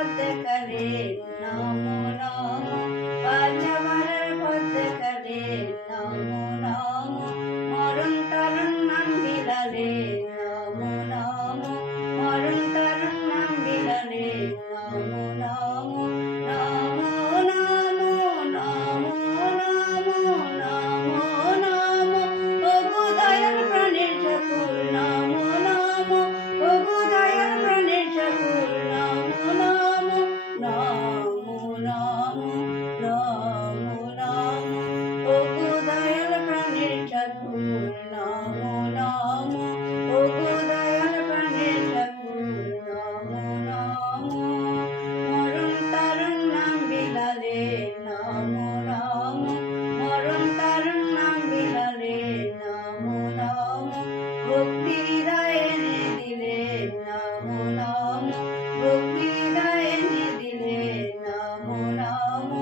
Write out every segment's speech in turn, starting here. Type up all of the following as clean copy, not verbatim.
পথ দেখালে নমো নমো, বাঁচাবার পথ দেখালে নমো নমো, মরণ তরণ নাম বিলালে নমো নমো, মরণ তরণ নাম বিলালে নমো নমো, নমো নমো নমো নমো নমো নমো, ওগো দয়াল প্রাণের ঠাকুর নমো নমো, ওগো দয়াল প্রাণের ঠাকুর নমো নমো, নমো নমো নমো নমো, ওগো দয়াল প্রাণের ঠাকুর নমো নমো, ওগো দয়াল প্রাণের ঠাকুর নমো নমো, মরণ তারণ নাম বিলালে নমো নমো, মরণ তারণ নাম বিলালে নমো নমো, ভক্তি হৃদয়ে এনে দিলে নমো নমো, ভক্তি হৃদয়ে এনে দিলে নমো নমো,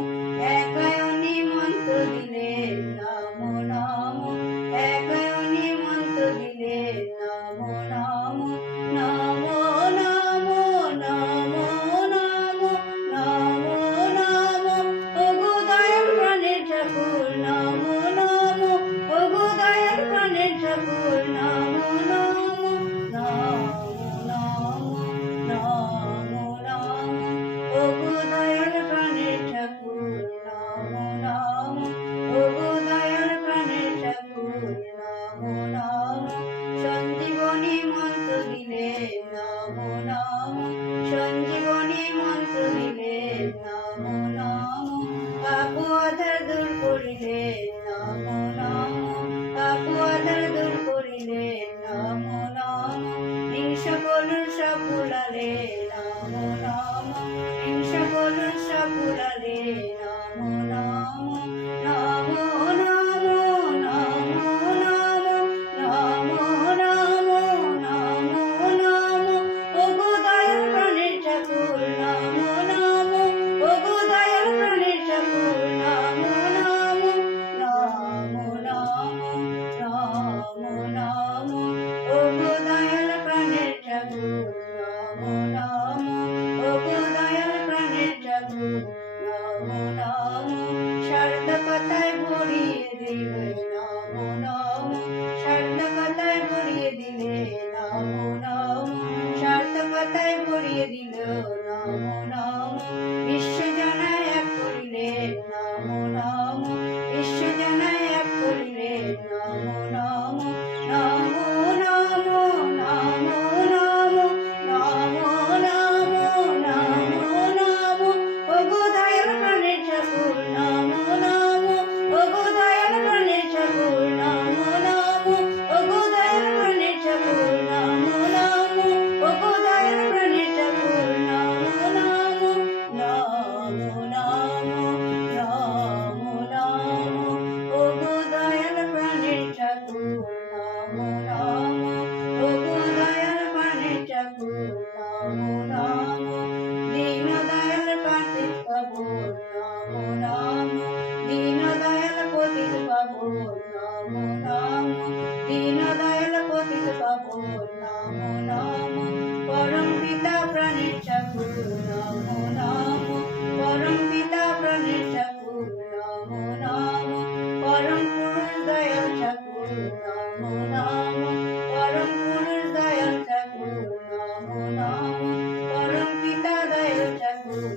একায়নি মন্ত্র দিলে নমো নমো, একায়নি মন্ত্র দিলে নমো নমো, নমো নমো নমো নমো নমো নমো, ওগো দয়াল প্রাণের ঠাকুর নমো নমো, ওগো দয়াল প্রাণের ঠাকুর নমো নমো, নমো নমো নমো নমো, ওগো দয়াল প্রাণের ঠাকুর নমো নমো, ওগো দয়াল প্রাণের ঠাকুর নমো নমো, সঞ্জীবনী মন্ত্র দিলে নমো নমো, সঞ্জীবনী মন্ত্র দিলে নমো নমো, পাপ আধার দূর করিলে নমো নমো, পাপ আধার দূর করিলে নমো নমো, হিংসা কলুষ ফুলালে নমো নমো, হিংসা কলুষ ফুলালে নমো নমো, নমো নমো নমো নমো নমো নমো নমো নমো, ওগো দয়াল প্রাণের ঠাকুর নমো নমো, ওগো দয়াল প্রাণের ঠাকুর নমো নমো, নমো নমো নমো নমো, ওগো দয়াল প্রাণের ঠাকুর নমো নমো, ওগো দয়াল প্রাণের ঠাকুর নমো নমো, সার্থকতায় ভরিয়ে দিলে নমো নমো, সার্থকতায় ভরিয়ে দিলে নমো নমো, সার্থকতায় ভরিয়ে দিল নমো নমো, বিশ্বজনায় এক করিলে নমো নমো, বিশ্বজনায় এক করিলে নমো নমো, নমো নমো নমো নমো নমো নমো নমো নমো, ওগো দয়াল প্রাণের ঠাকুর নমো নমো, ওগো দয়াল প্রাণের ঠাকুর নমো নমো, ওগো দয়াল প্রাণের ঠাকুর নমো নমো, ওগো দয়াল প্রাণের ঠাকুর নমো নমো, নমো নমো নমো নমো, ওগো দয়াল প্রাণের ঠাকুর নমো নমো, ওগো দয়াল প্রাণের ঠাকুর নমো নমো, দীন দয়াল পতিত পাবন নমো নমো, দীন দয়াল পতিত পাবন নমো নমো, দীন দয়াল পতিত পাবন নমো নমো, পরম পিতা প্রাণের ঠাকুর নমো নমো, পরম পিতা প্রাণের ঠাকুর নমো নমো, পরম পুরুষ দয়াল ঠাকুর নমো নমো, পরম পুরুষ দয়াল ঠাকুর নমো নমো, পরম পিতা দয়াল ঠাকুর